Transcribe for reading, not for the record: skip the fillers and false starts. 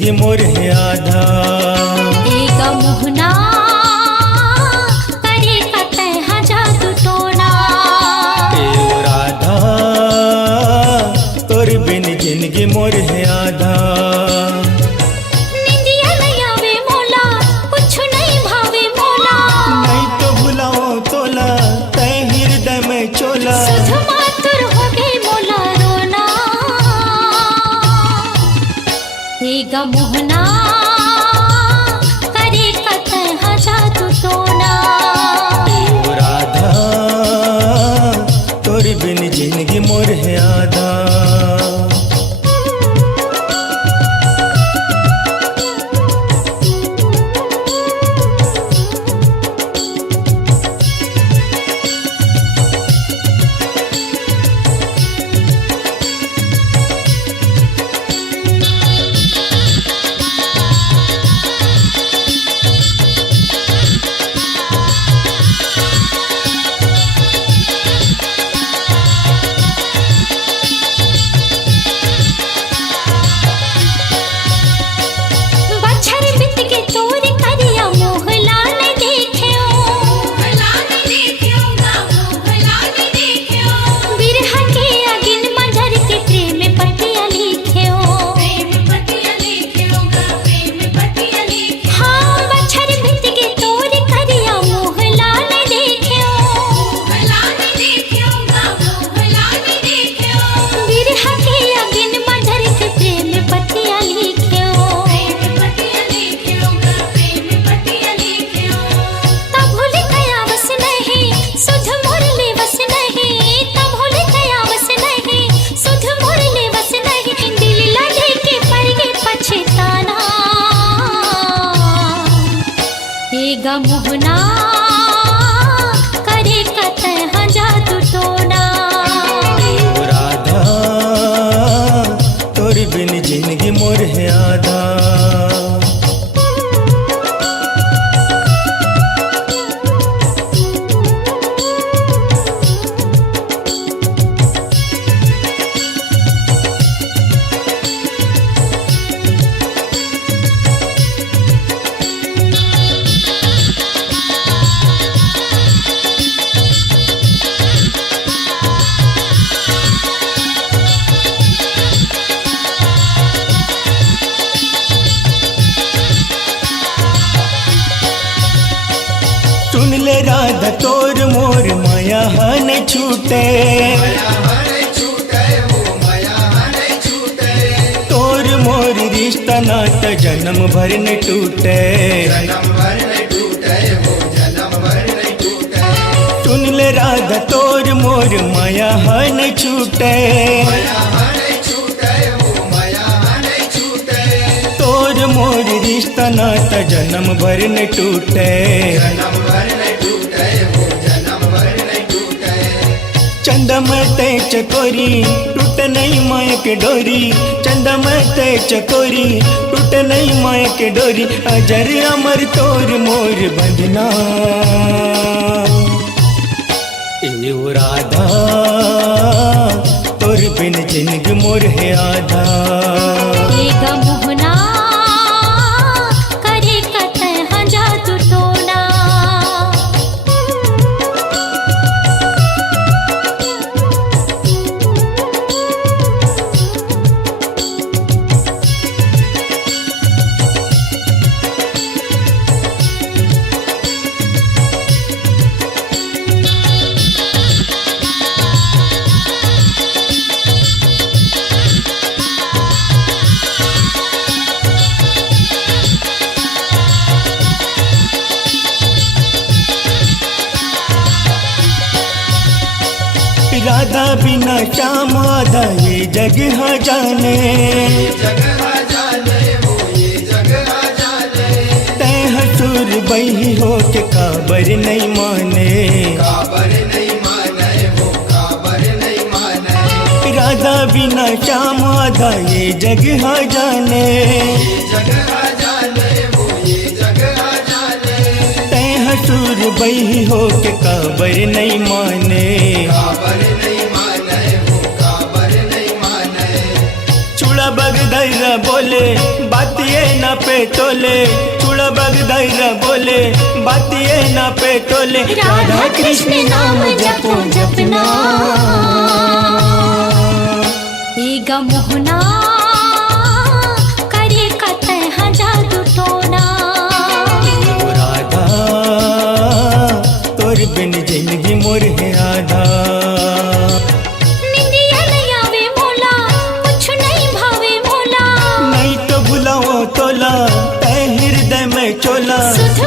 जिंदगी मोर है आधा। एक मुहना करे कतई जादू टोना। ए राधा तोर बिन जिंदगी मोर है आधा। निंदिया नहीं आवे मोला कुछ नहीं भावे मोला। नहीं तो भुलाओ तोला तय हृदय में चोला। सुध मातुर हो गई मोला रोना। एक मुहना करे कतई जादू टोना। ओ राधा तोर बिन जिंदगी मोर है आधा। बछर बित के तोर करिया मोहला ने देखियो। बिरहा के अगिन मंझर के प्रेम पटिया लिखियो। हाँ बछर बित के तोर करिया मोहला ने देखियो। बिरहा के अगिन मंझर के प्रेम पटिया लिखियो। तब भूल गया बस नहीं सुध मोर ले बस नहीं। तब भूल गया बस नहीं सुध मोर ले बस नहीं। दिल लगे के पड़ गए पछताना। एक मुहना करे कतई जादू टोना। ओ राधा तोर बिन जिंदगी मोर है आधा। सुन ले राधा तोर मोर माया न छूटे। तोर मोर रिश्ता नाता जन्म भर न टूटे। सुन ले राधा तोर मोर माया न छूटे। तोर मोर रिश्ता नाता जन्म भर न टूटे। चंदा में तय चकोरी टूट नहीं माया के डोरी। चंदा में तय चकोरी टूट नहीं माया के डोरी। अजर अमर तोर मोर बंधना। ए ओ राधा तोर बिन जिंदगी मोर है आधा। एक मुहना करे कतई जादू टोना। राधा बिना श्याम आधा ये जग हाँ जाने। तय हसूर बही हो के काबर नहीं माने। राधा बिना श्याम आधा ये जग हाँ जाने। तय हसूर बही हो के काबर नहीं माने। चूड़ा बगदैरा बोले बात ये पे तोले चूड़ा बगदाइरा बोले बातिए ना पे तोले राधा कृष्ण नाम जपो जपना एगा मोहना करे कतः जादू टोना ओ राधा तोर बिन जिंदगी मोर है आधा निंदिया नहीं आवे मोला कुछ नहीं भावे मोला नहीं तो बुलाओ तोला तै हृदय में चोला सुध